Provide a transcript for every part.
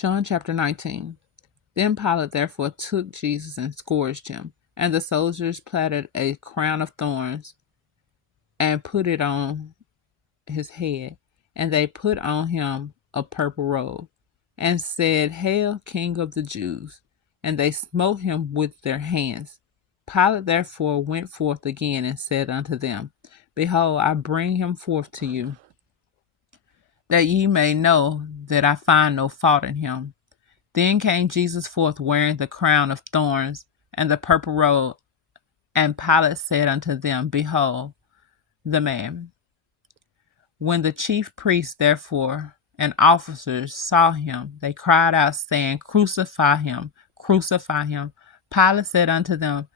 John chapter 19. Then Pilate therefore took Jesus and scourged him, and the soldiers platted a crown of thorns and put it on his head, and they put on him a purple robe, and said, Hail, King of the Jews! And they smote him with their hands. Pilate therefore went forth again and said unto them, Behold, I bring him forth to you, that ye may know that I find no fault in him. Then came Jesus forth wearing the crown of thorns and the purple robe, and Pilate said unto them, Behold, the man. When the chief priests, therefore, and officers saw him, they cried out, saying, Crucify him, crucify him. Pilate said unto them,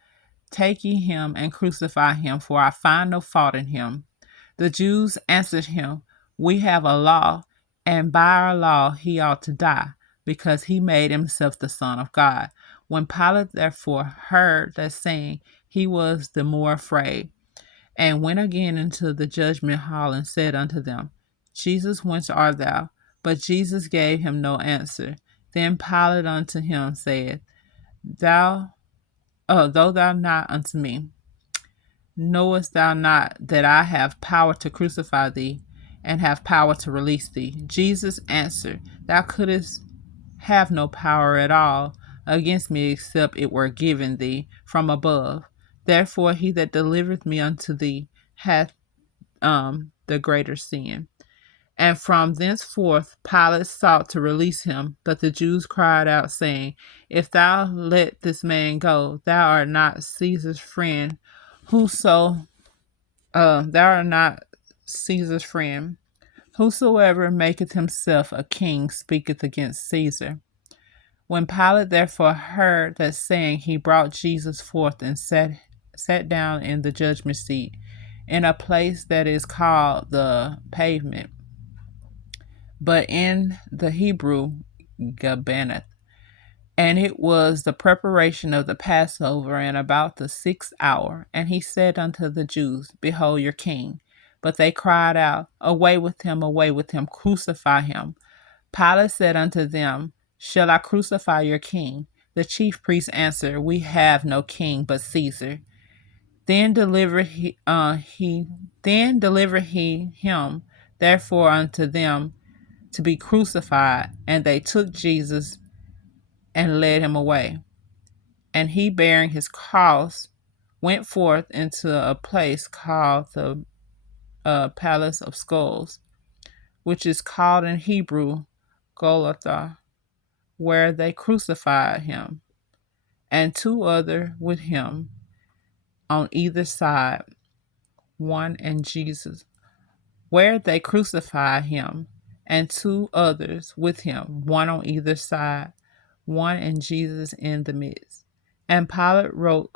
Take ye him and crucify him, for I find no fault in him. The Jews answered him, We have a law, and by our law he ought to die, because he made himself the Son of God. When Pilate therefore heard that saying, he was the more afraid, and went again into the judgment hall and said unto them, Jesus, whence art thou? But Jesus gave him no answer. Then Pilate unto him said, though thou not unto me, knowest thou not that I have power to crucify thee, and have power to release thee? Jesus answered, Thou couldst have no power at all against me, except it were given thee from above. Therefore he that delivereth me unto thee hath the greater sin. And from thenceforth Pilate sought to release him, but the Jews cried out, saying, If thou let this man go, thou art not Caesar's friend. Thou art not Caesar's friend. Whosoever maketh himself a king speaketh against Caesar. When Pilate therefore heard that saying, he brought Jesus forth and sat down in the judgment seat, in a place that is called the Pavement, but in the Hebrew Gabbath. And it was the preparation of the Passover, and about the 6th hour. And he said unto the Jews, Behold your king. But they cried out, away with him, crucify him. Pilate said unto them, Shall I crucify your king? The chief priests answered, We have no king but Caesar. Then delivered he him therefore unto them to be crucified, and they took Jesus and led him away. And he, bearing his cross, went forth into a place called the Palace of Skulls, which is called in Hebrew Golgotha, where they crucified him, and two other with him on either side, one and Jesus, where they crucified him, and two others with him, one on either side, one and Jesus in the midst. And Pilate wrote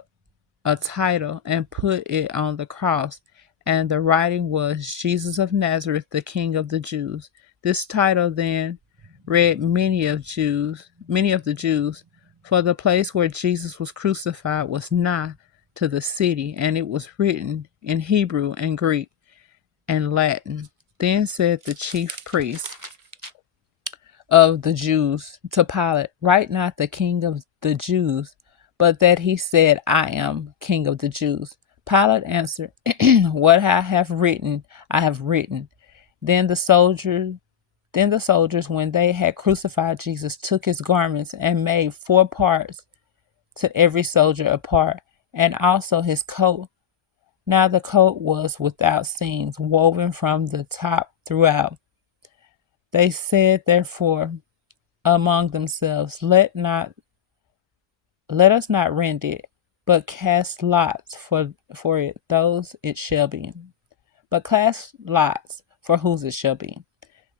a title and put it on the cross, and the writing was, Jesus of Nazareth, the King of the Jews. This title then read many of the Jews, for the place where Jesus was crucified was nigh to the city, and it was written in Hebrew and Greek and Latin. Then said the chief priest of the Jews to Pilate, Write not the King of the Jews, but that he said, I am King of the Jews. Pilate answered, What I have written, I have written. Then the soldiers, when they had crucified Jesus, took his garments and made 4 parts, to every soldier a part, and also his coat. Now the coat was without seams, woven from the top throughout. They said therefore among themselves, Let us not rend it, but cast lots for it, those it shall be. But cast lots for whose it shall be,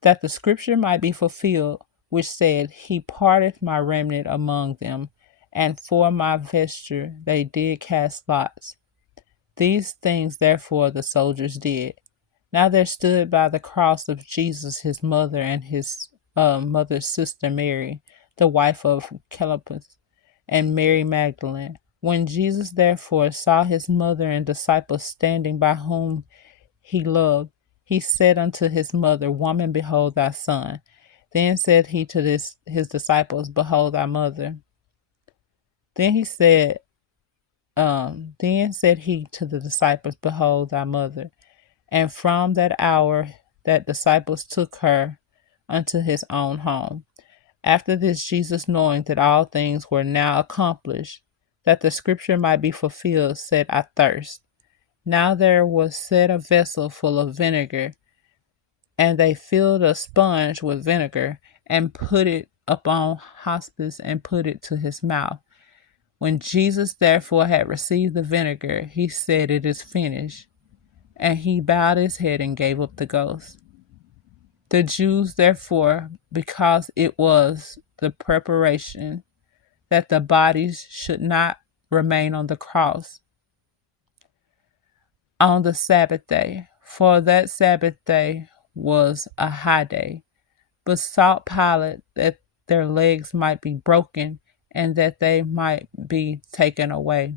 that the scripture might be fulfilled, which said, He parteth my remnant among them, and for my vesture they did cast lots. These things therefore the soldiers did. Now there stood by the cross of Jesus his mother and his mother's sister Mary, the wife of Cleopas, and Mary Magdalene. When Jesus therefore saw his mother and disciples standing by whom he loved, he said unto his mother, Woman, behold thy son. Then said he to his disciples, Behold thy mother. Then he said, then said he to the disciples, Behold thy mother. And from that hour that disciples took her unto his own home. After this, Jesus, knowing that all things were now accomplished, that the scripture might be fulfilled, said, I thirst. Now there was set a vessel full of vinegar, and they filled a sponge with vinegar, and put it upon hospice, and put it to his mouth. When Jesus therefore had received the vinegar, he said, It is finished. And he bowed his head and gave up the ghost. The Jews, therefore, because it was the preparation that the bodies should not remain on the cross on the Sabbath day, for that Sabbath day was a high day, besought Pilate that their legs might be broken and that they might be taken away.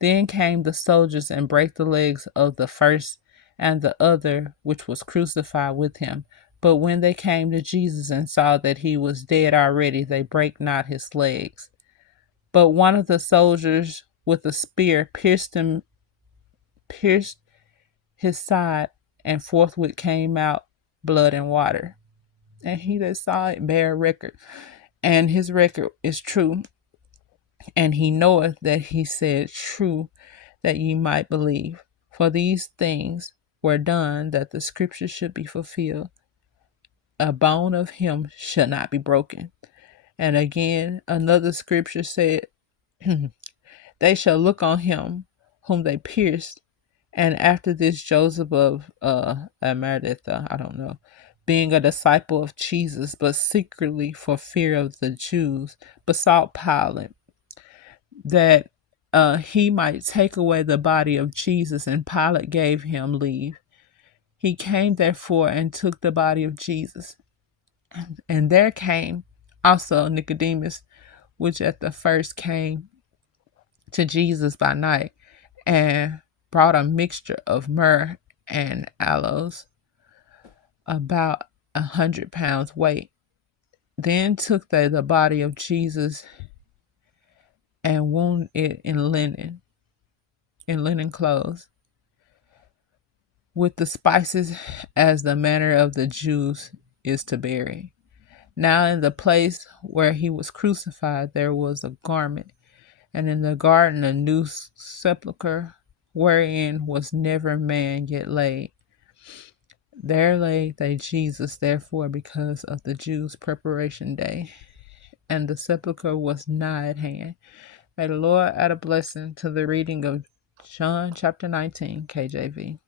Then came the soldiers and brake the legs of the first and the other which was crucified with him. But when they came to Jesus and saw that he was dead already, they brake not his legs. But one of the soldiers with a spear pierced his side, and forthwith came out blood and water. And he that saw it bare record, and his record is true, and he knoweth that he said true, that ye might believe. For these things were done that the scripture should be fulfilled. A bone of him shall not be broken. And again, another scripture said, They shall look on him whom they pierced. And after this, Joseph of Arimathea, I don't know, being a disciple of Jesus, but secretly for fear of the Jews, besought Pilate that he might take away the body of Jesus, and Pilate gave him leave. He came therefore and took the body of Jesus. And there came also Nicodemus, which at the first came to Jesus by night, and brought a mixture of myrrh and aloes, about 100 pounds weight. Then took they the body of Jesus and wound it in linen clothes, with the spices, as the manner of the Jews is to bury. Now in the place where he was crucified there was a garment, and in the garden a new sepulchre, wherein was never man yet laid. There laid they Jesus, therefore, because of the Jews' preparation day, and the sepulchre was nigh at hand. May the Lord add a blessing to the reading of John chapter 19, KJV.